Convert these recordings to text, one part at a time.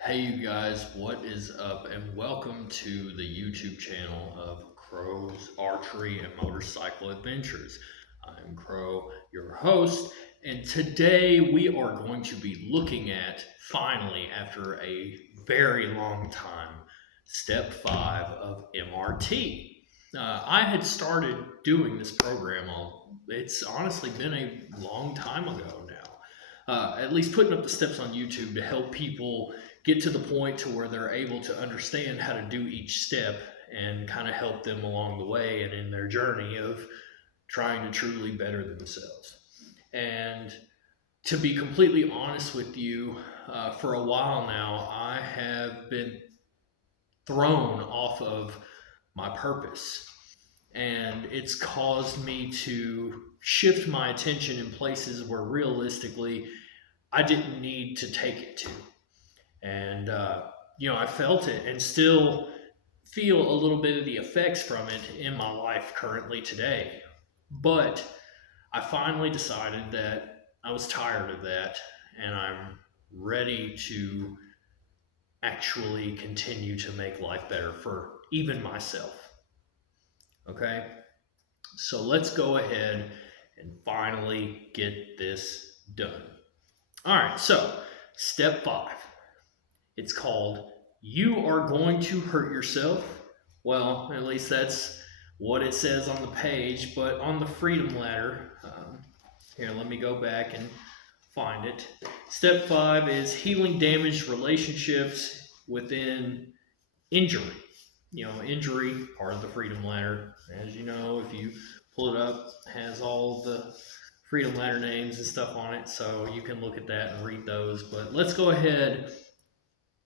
Hey you guys, what is up? And welcome to the YouTube channel of Crow's Archery and Motorcycle Adventures. I'm Crow, your host, and today we are going to be looking at, finally, after a very long time, step 5 of MRT. I had started doing this program it's honestly been a long time ago now. At least putting up the steps on YouTube to help people get to the point to where they're able to understand how to do each step and kind of help them along the way and in their journey of trying to truly better themselves. And to be completely honest with you, for a while now, I have been thrown off of my purpose. And it's caused me to shift my attention in places where realistically I didn't need to take it to. And I felt it and still feel a little bit of the effects from it in my life currently today. But I finally decided that I was tired of that and I'm ready to actually continue to make life better for even myself. Okay, so let's go ahead and finally get this done. All right, so step 5. It's called You Are Going to Hurt Yourself. Well, at least that's what it says on the page, but on the Freedom Ladder, here, let me go back and find it. Step 5 is healing damaged relationships within injury. Injury, part of the Freedom Ladder. As you know, if you pull it up, it has all the Freedom Ladder names and stuff on it, so you can look at that and read those. But let's go ahead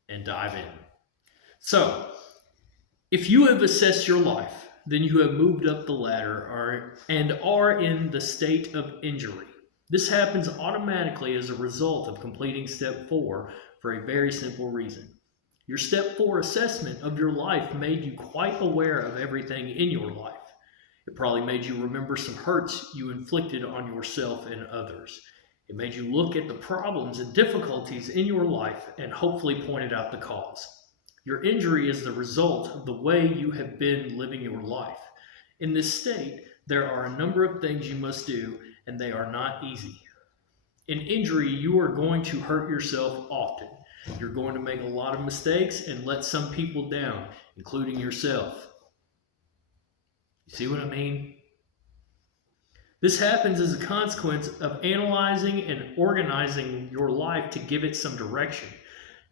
and dive in. So, if you have assessed your life, then you have moved up the ladder and are in the state of injury. This happens automatically as a result of completing step 4 for a very simple reason. Your step 4 assessment of your life made you quite aware of everything in your life. It probably made you remember some hurts you inflicted on yourself and others. It made you look at the problems and difficulties in your life and hopefully pointed out the cause. Your injury is the result of the way you have been living your life. In this state, there are a number of things you must do, and they are not easy. In injury, you are going to hurt yourself often. You're going to make a lot of mistakes and let some people down, including yourself. You see what I mean? This happens as a consequence of analyzing and organizing your life to give it some direction.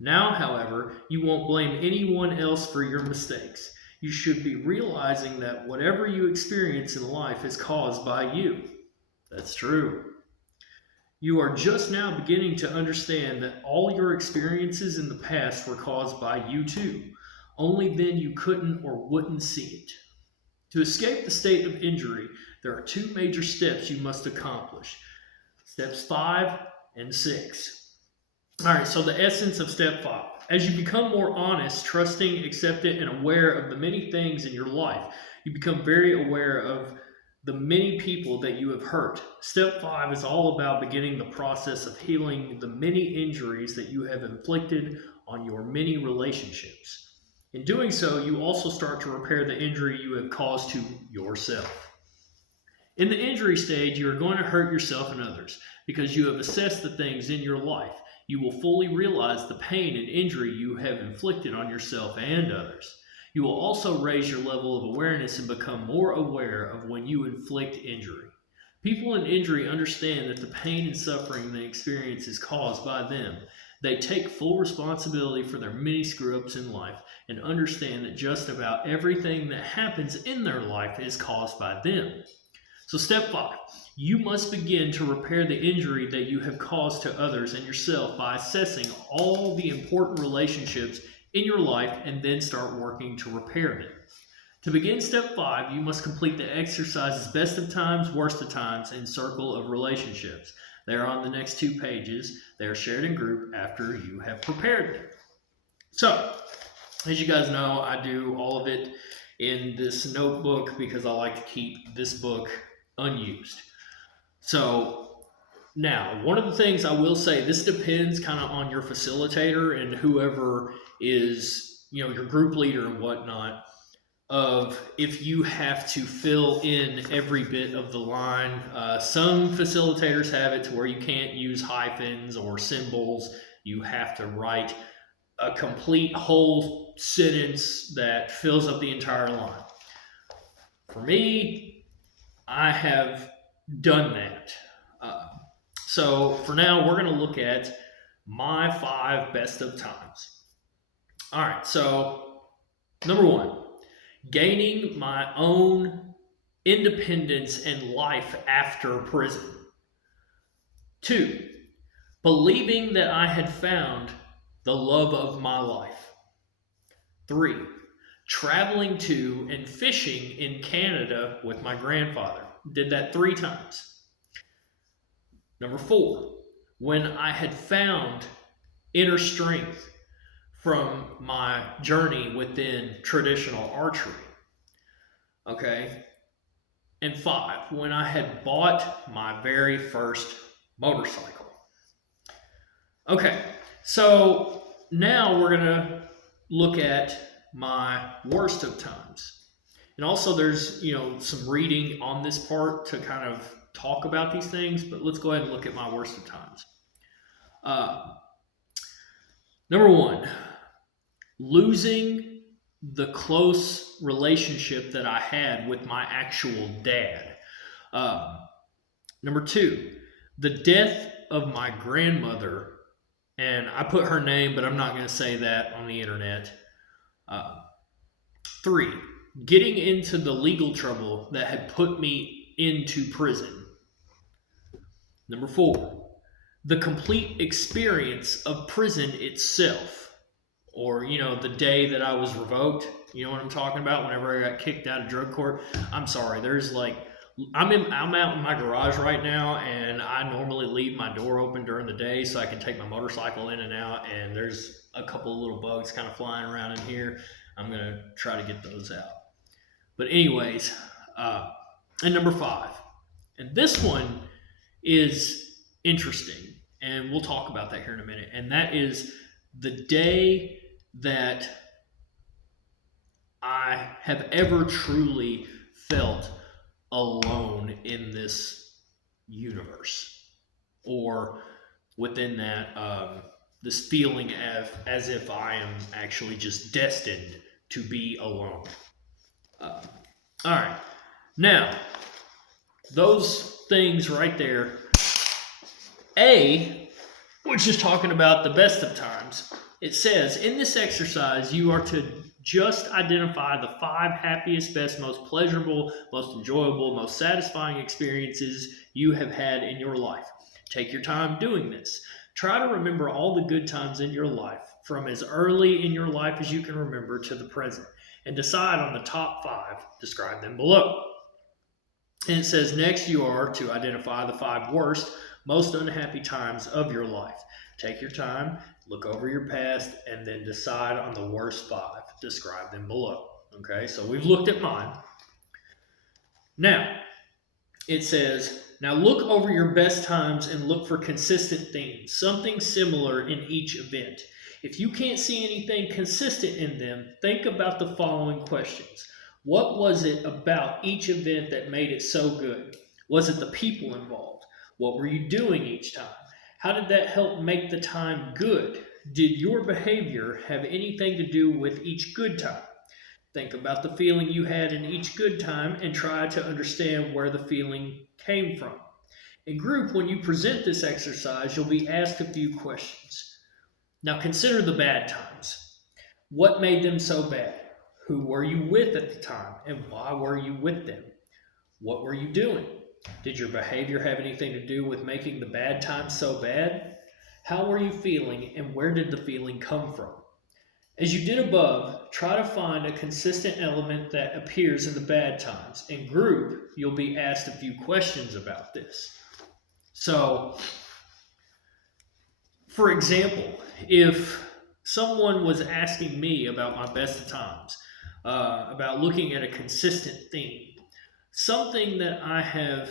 Now, however, you won't blame anyone else for your mistakes. You should be realizing that whatever you experience in life is caused by you. That's true. You are just now beginning to understand that all your experiences in the past were caused by you too. Only then you couldn't or wouldn't see it. To escape the state of injury, there are 2 major steps you must accomplish. Steps 5 and 6. All right, so the essence of step 5. As you become more honest, trusting, acceptant, and aware of the many things in your life, you become very aware of the many people that you have hurt. Step 5 is all about beginning the process of healing the many injuries that you have inflicted on your many relationships. In doing so, you also start to repair the injury you have caused to yourself. In the injury stage, you are going to hurt yourself and others because you have assessed the things in your life. You will fully realize the pain and injury you have inflicted on yourself and others. You will also raise your level of awareness and become more aware of when you inflict injury. People in injury understand that the pain and suffering they experience is caused by them. They take full responsibility for their many screw-ups in life and understand that just about everything that happens in their life is caused by them. So step 5, you must begin to repair the injury that you have caused to others and yourself by assessing all the important relationships in your life and then start working to repair them. To begin step 5, you must complete the exercises best of times, worst of times, and circle of relationships. They are on the next 2 pages. They are shared in group after you have prepared them. So, as you guys know, I do all of it in this notebook because I like to keep this book unused. So Now, one of the things I will say, this depends kind of on your facilitator and whoever is, your group leader and whatnot, of if you have to fill in every bit of the line. Some facilitators have it to where you can't use hyphens or symbols. You have to write a complete whole sentence that fills up the entire line. For me, I have done that. Uh, so for now, we're going to look at my 5 best of times. All right, so number 1, gaining my own independence and life after prison. 2, believing that I had found the love of my life. 3, traveling to and fishing in Canada with my grandfather. Did that 3 times. Number 4, when I had found inner strength from my journey within traditional archery. Okay. And 5, when I had bought my very first motorcycle. Okay, so now we're going to look at my worst of times. And also there's, some reading on this part to kind of talk about these things, but let's go ahead and look at my worst of times. Number 1, losing the close relationship that I had with my actual dad. Number 2, the death of my grandmother, and I put her name, but I'm not going to say that on the internet. 3, getting into the legal trouble that had put me into prison. Number 4, the complete experience of prison itself, or the day that I was revoked. You know what I'm talking about? Whenever I got kicked out of drug court. I'm sorry. There's I'm out in my garage right now, and I normally leave my door open during the day so I can take my motorcycle in and out. And there's a couple of little bugs kind of flying around in here. I'm gonna try to get those out. But anyways, and number 5, and this one is interesting, and we'll talk about that here in a minute. And that is the day that I have ever truly felt alone in this universe, or within that, this feeling as if I am actually just destined to be alone. All right, now those things right there, which is talking about the best of times. It says, in this exercise, you are to just identify the 5 happiest, best, most pleasurable, most enjoyable, most satisfying experiences you have had in your life. Take your time doing this. Try to remember all the good times in your life, from as early in your life as you can remember to the present, and decide on the top 5. Describe them below. And it says, next you are to identify the 5 worst, most unhappy times of your life. Take your time, look over your past, and then decide on the worst 5. Describe them below. Okay, so we've looked at mine. Now, it says, now look over your best times and look for consistent themes, something similar in each event. If you can't see anything consistent in them, think about the following questions. What was it about each event that made it so good? Was it the people involved? What were you doing each time? How did that help make the time good? Did your behavior have anything to do with each good time? Think about the feeling you had in each good time and try to understand where the feeling came from. In group, when you present this exercise, you'll be asked a few questions. Now consider the bad times. What made them so bad? Who were you with at the time, and why were you with them? What were you doing? Did your behavior have anything to do with making the bad times so bad? How were you feeling, and where did the feeling come from? As you did above, try to find a consistent element that appears in the bad times. In group, you'll be asked a few questions about this. So, for example, if someone was asking me about my best of times, about looking at a consistent theme, something that I have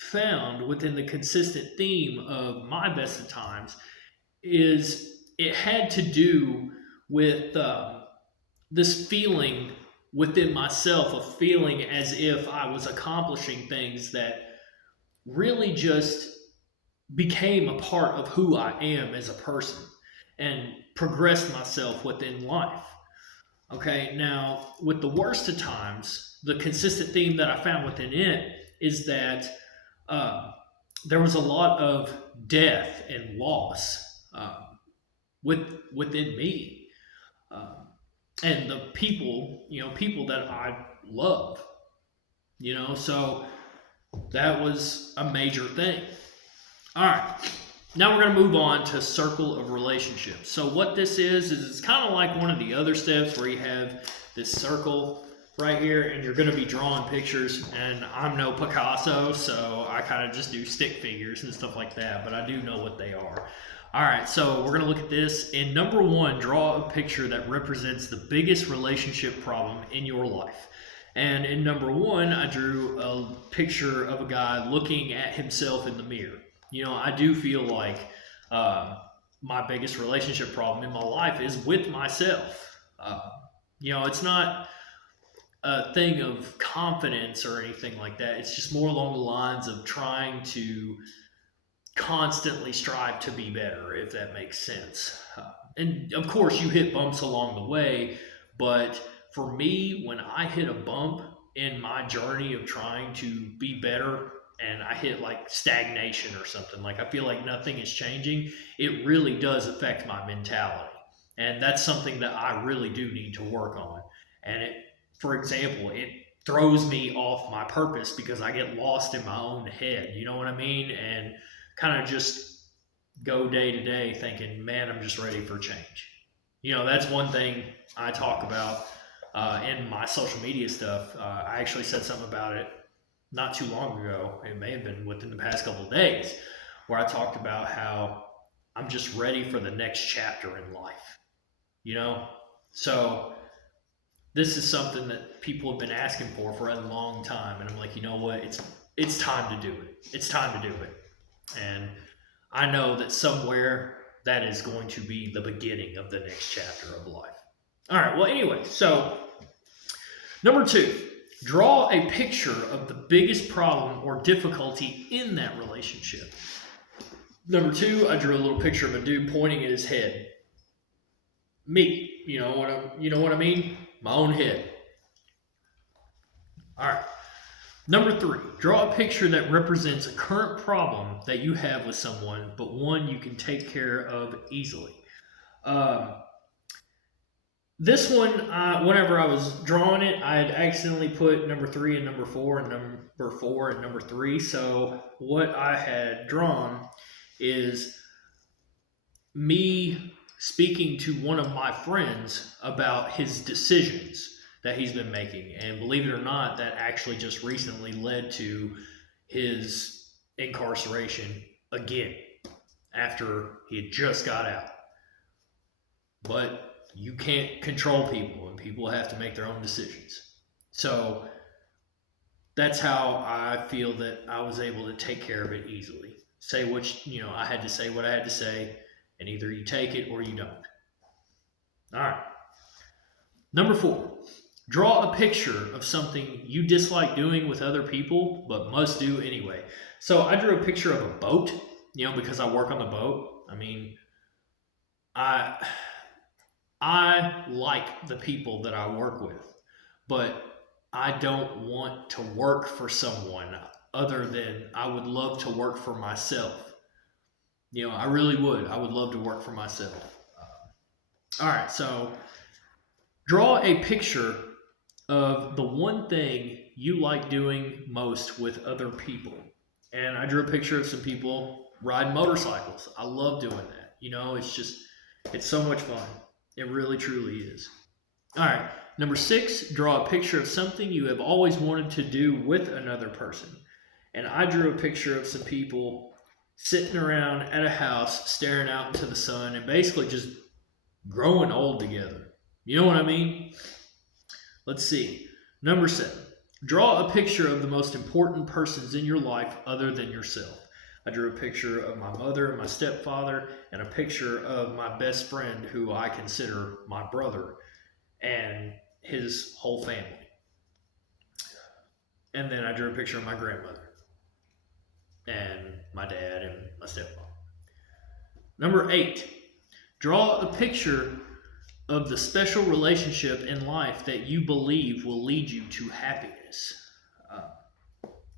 found within the consistent theme of my best of times is it had to do with this feeling within myself of feeling as if I was accomplishing things that really just became a part of who I am as a person and progressed myself within life. Okay, now with the worst of times, the consistent theme that I found within it is that uh, there was a lot of death and loss within me, uh, and the people, people that I love, so that was a major thing. All right. Now we're going to move on to circle of relationships. So what this is it's kind of like one of the other steps where you have this circle right here and you're going to be drawing pictures, and I'm no Picasso, so I kind of just do stick figures and stuff like that, but I do know what they are. All right, so we're going to look at this. In number one, draw a picture that represents the biggest relationship problem in your life. And in number one, I drew a picture of a guy looking at himself in the mirror. I do feel like my biggest relationship problem in my life is with myself. It's not a thing of confidence or anything like that. It's just more along the lines of trying to constantly strive to be better, if that makes sense. And of course, you hit bumps along the way, but for me, when I hit a bump in my journey of trying to be better, and I hit like stagnation or something, like I feel like nothing is changing, it really does affect my mentality. And that's something that I really do need to work on. And for example, it throws me off my purpose because I get lost in my own head. You know what I mean? And kind of just go day to day thinking, man, I'm just ready for change. That's one thing I talk about in my social media stuff. I actually said something about it not too long ago. It may have been within the past couple of days, where I talked about how I'm just ready for the next chapter in life. So this is something that people have been asking for a long time, and I'm like, you know what? It's time to do it. It's time to do it. And I know that somewhere that is going to be the beginning of the next chapter of life. All right. Well, anyway, so number two, draw a picture of the biggest problem or difficulty in that relationship. Number two, I drew a little picture of a dude pointing at his head. Me, you know what I mean? My own head. All right. Number three, draw a picture that represents a current problem that you have with someone, but one you can take care of easily. This one, whenever I was drawing it, I had accidentally put number three and number four, and number four and number three. So what I had drawn is me speaking to one of my friends about his decisions that he's been making. And believe it or not, that actually just recently led to his incarceration again after he had just got out. But you can't control people, and people have to make their own decisions. So that's how I feel that I was able to take care of it easily. Say I had to say what I had to say, and either you take it or you don't. All right. Number four, draw a picture of something you dislike doing with other people, but must do anyway. So I drew a picture of a boat, because I work on the boat. I mean, I like the people that I work with, but I don't want to work for someone other than I would love to work for myself. I really would. I would love to work for myself. All right, so draw a picture of the one thing you like doing most with other people. And I drew a picture of some people riding motorcycles. I love doing that. It's so much fun. It really, truly is. All right. Number six, draw a picture of something you have always wanted to do with another person. And I drew a picture of some people sitting around at a house, staring out into the sun, and basically just growing old together. You know what I mean? Let's see. Number seven, Draw a picture of the most important persons in your life other than yourself. I drew a picture of my mother, my stepfather, and a picture of my best friend, who I consider my brother, and his whole family. And then I drew a picture of my grandmother, and my dad, and my stepfather. Number 8, draw a picture of the special relationship in life that you believe will lead you to happiness.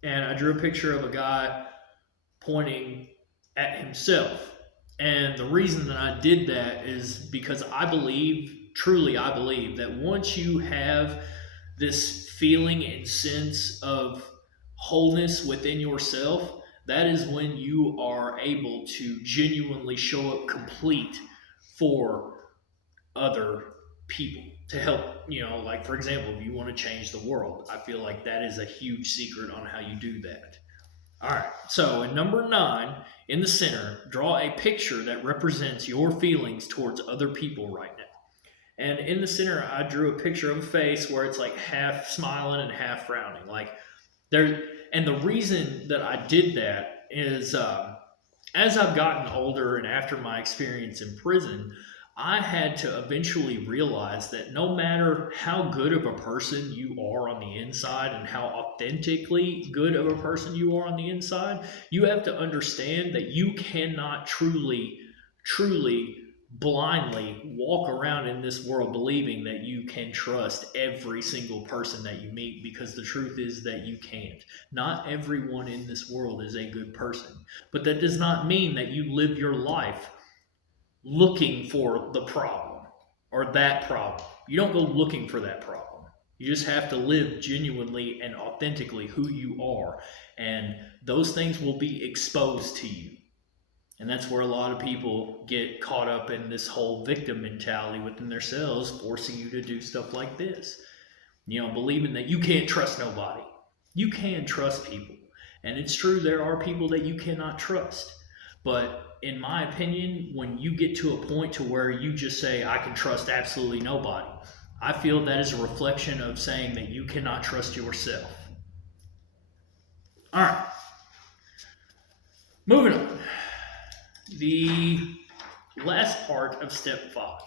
And I drew a picture of a guy pointing at himself. And the reason that I did that is because I believe, truly, I believe that once you have this feeling and sense of wholeness within yourself, that is when you are able to genuinely show up complete for other people to help. Like, for example, if you want to change the world, I feel like that is a huge secret on how you do that. All right, so in number 9, in the center, draw a picture that represents your feelings towards other people right now. And in the center, I drew a picture of a face where it's like half smiling and half frowning. Like there, and the reason that I did that is, as I've gotten older and after my experience in prison, I had to eventually realize that no matter how good of a person you are on the inside and how authentically good of a person you are on the inside, you have to understand that you cannot truly blindly walk around in this world believing that you can trust every single person that you meet, because the truth is that you can't. Not everyone in this world is a good person, but that does not mean that you live your life looking for the problem or that problem. You don't go looking for that problem. You just have to live genuinely and authentically who you are, and those things will be exposed to you. And that's where a lot of people get caught up in this whole victim mentality within themselves, forcing you to do stuff like this. Believing that you can't trust nobody. You can trust people. And it's true, there are people that you cannot trust. But in my opinion, when you get to a point to where you just say, I can trust absolutely nobody, I feel that is a reflection of saying that you cannot trust yourself. All right. Moving on. The last part of step 5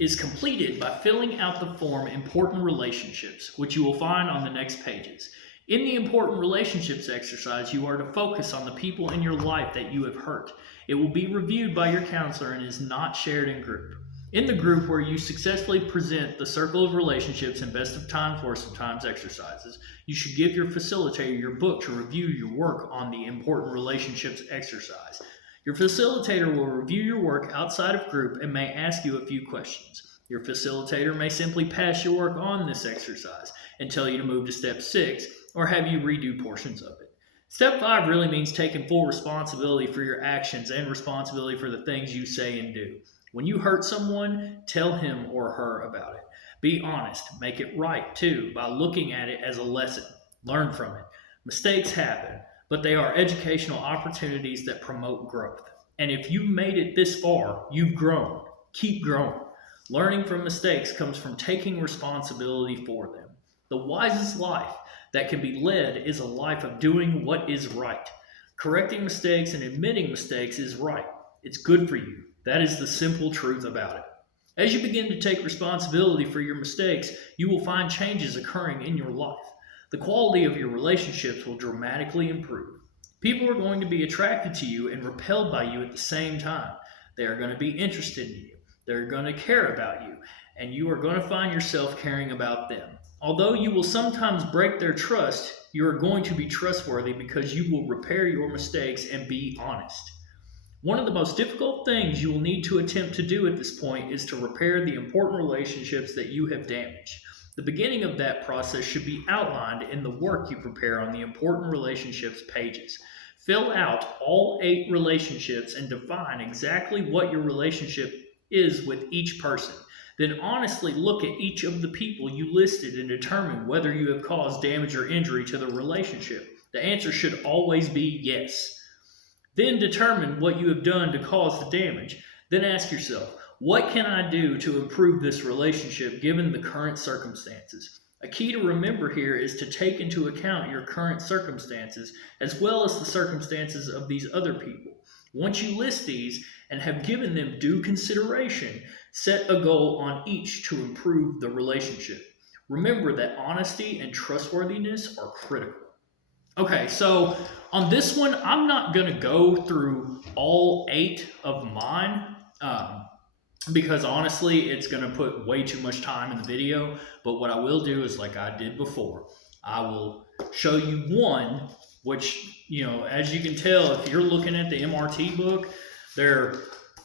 is completed by filling out the form Important Relationships, which you will find on the next pages. In the Important Relationships exercise, you are to focus on the people in your life that you have hurt. It will be reviewed by your counselor and is not shared in group. In the group where you successfully present the circle of relationships and best of times, worst of times exercises, you should give your facilitator your book to review your work on the Important Relationships exercise. Your facilitator will review your work outside of group and may ask you a few questions. Your facilitator may simply pass your work on this exercise and tell you to move to step 6 or have you redo portions of it. Step 5 really means taking full responsibility for your actions and responsibility for the things you say and do. When you hurt someone, tell him or her about it. Be honest. Make it right, too, by looking at it as a lesson. Learn from it. Mistakes happen, but they are educational opportunities that promote growth. And if you've made it this far, you've grown. Keep growing. Learning from mistakes comes from taking responsibility for them. The wisest life that can be led is a life of doing what is right. Correcting mistakes and admitting mistakes is right. It's good for you. That is the simple truth about it. As you begin to take responsibility for your mistakes, you will find changes occurring in your life. The quality of your relationships will dramatically improve. People are going to be attracted to you and repelled by you at the same time. They are going to be interested in you. They're going to care about you, and you are going to find yourself caring about them. Although you will sometimes break their trust, you are going to be trustworthy because you will repair your mistakes and be honest. One of the most difficult things you will need to attempt to do at this point is to repair the important relationships that you have damaged. The beginning of that process should be outlined in the work you prepare on the Important Relationships pages. Fill out all 8 relationships and define exactly what your relationship is with each person. Then honestly look at each of the people you listed and determine whether you have caused damage or injury to the relationship. The answer should always be yes. Then determine what you have done to cause the damage. Then ask yourself, what can I do to improve this relationship given the current circumstances? A key to remember here is to take into account your current circumstances as well as the circumstances of these other people. Once you list these and have given them due consideration, set a goal on each to improve the relationship. Remember that honesty and trustworthiness are critical. Okay, so on this one, I'm not going to go through all 8 of mine. Because honestly, it's going to put way too much time in the video. But what I will do is, like I did before, I will show you one, which, as you can tell, if you're looking at the MRT book,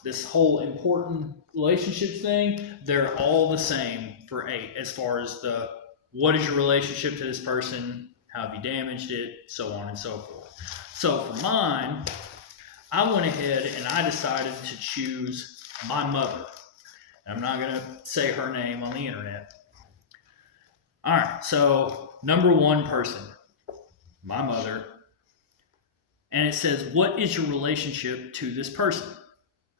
this whole important relationships thing, they're all the same for 8 as far as what is your relationship to this person, how have you damaged it, so on and so forth. So for mine, I went ahead and I decided to choose my mother. And I'm not going to say her name on the internet. All right, so number 1 person, my mother. And it says, what is your relationship to this person?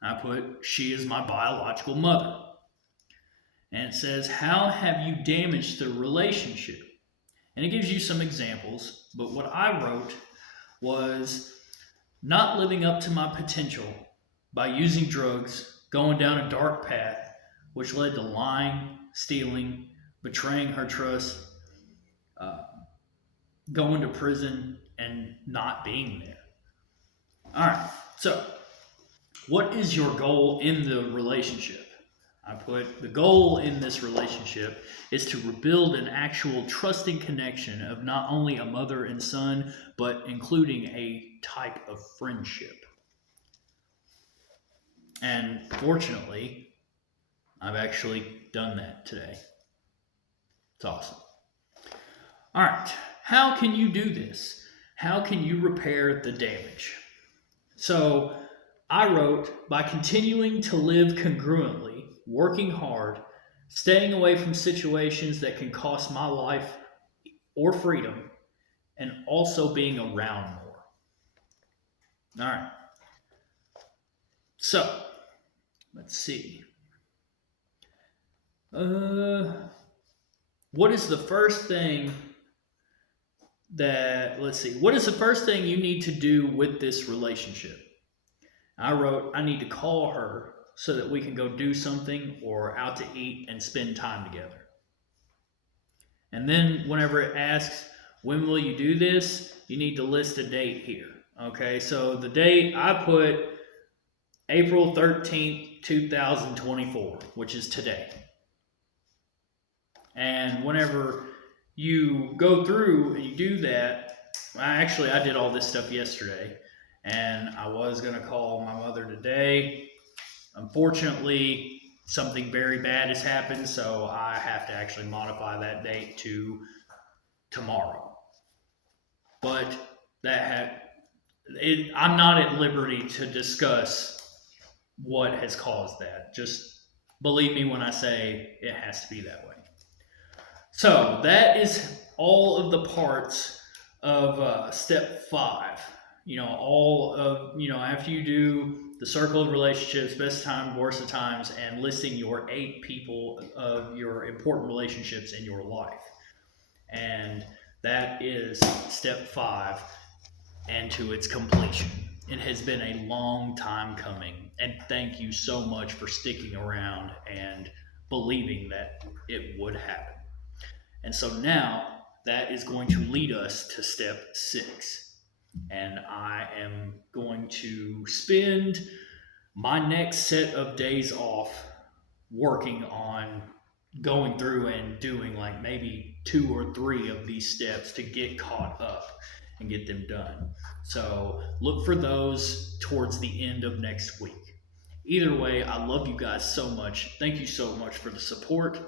I put, she is my biological mother. And it says, how have you damaged the relationship? And it gives you some examples, but what I wrote was not living up to my potential by using drugs, going down a dark path, which led to lying, stealing, betraying her trust, going to prison, and not being there. All right, so what is your goal in the relationship? I put the goal in this relationship is to rebuild an actual trusting connection of not only a mother and son, but including a type of friendship. And fortunately, I've actually done that today. It's awesome. All right, how can you do this? How can you repair the damage? So I wrote, by continuing to live congruently, working hard, staying away from situations that can cost my life or freedom, and also being around more. All right. So, let's see. What is the first thing what is the first thing you need to do with this relationship? I wrote, I need to call her so that we can go do something or out to eat and spend time together. And then whenever it asks, when will you do this? You need to list a date here. Okay, so the date I put April 13th, 2024, which is today. And whenever you go through and you do that, I did all this stuff yesterday, and I was going to call my mother today. Unfortunately, something very bad has happened, so I have to actually modify that date to tomorrow. But I'm not at liberty to discuss what has caused that. Just believe me when I say it has to be that way. So that is all of the parts of step 5. After you do the circle of relationships, best time, worst of times, and listing your 8 people of your important relationships in your life. And that is step 5 and to its completion. It has been a long time coming, and thank you so much for sticking around and believing that it would happen. And so now that is going to lead us to step 6. And I am going to spend my next set of days off working on going through and doing like maybe 2 or 3 of these steps to get caught up and get them done. So look for those towards the end of next week. Either way, I love you guys so much. Thank you so much for the support.